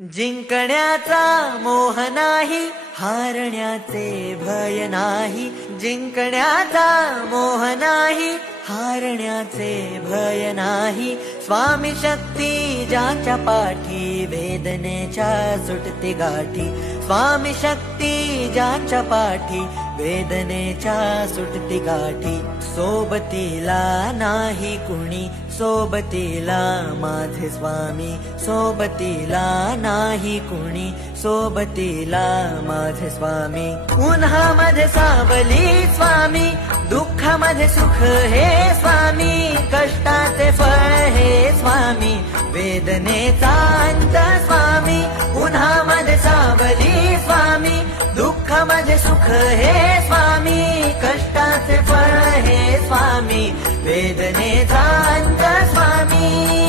जिंकण्याचा मोह नाही, हारण्याचे भय नाही. जिंकण्याचा मोह नाही, हारण्याचे भय नाही. स्वामी शक्ती ज्याच्या पाठी, वेदनेच्या सुटते गाठी. स्वामी शक्ती ज्याच्या पाठी, वेदनेच्या सुटती गाठी. सोबतीला नाही कुणी, सोबतीला माझे स्वामी. सोबतीला नाही कुणी, सोबतीला माझे स्वामी. उन्हामध्ये सावली स्वामी, दुःखामध्ये सुख हे स्वामी. कष्टाचे फळ हे स्वामी, वेदनेचा अंत स्वामी. उन्हामध्ये सावली स्वामी, दुःखामध्ये सुख हे स्वामी. कष्टाचे फळ हे स्वामी, वेदनेचा अंत स्वामी.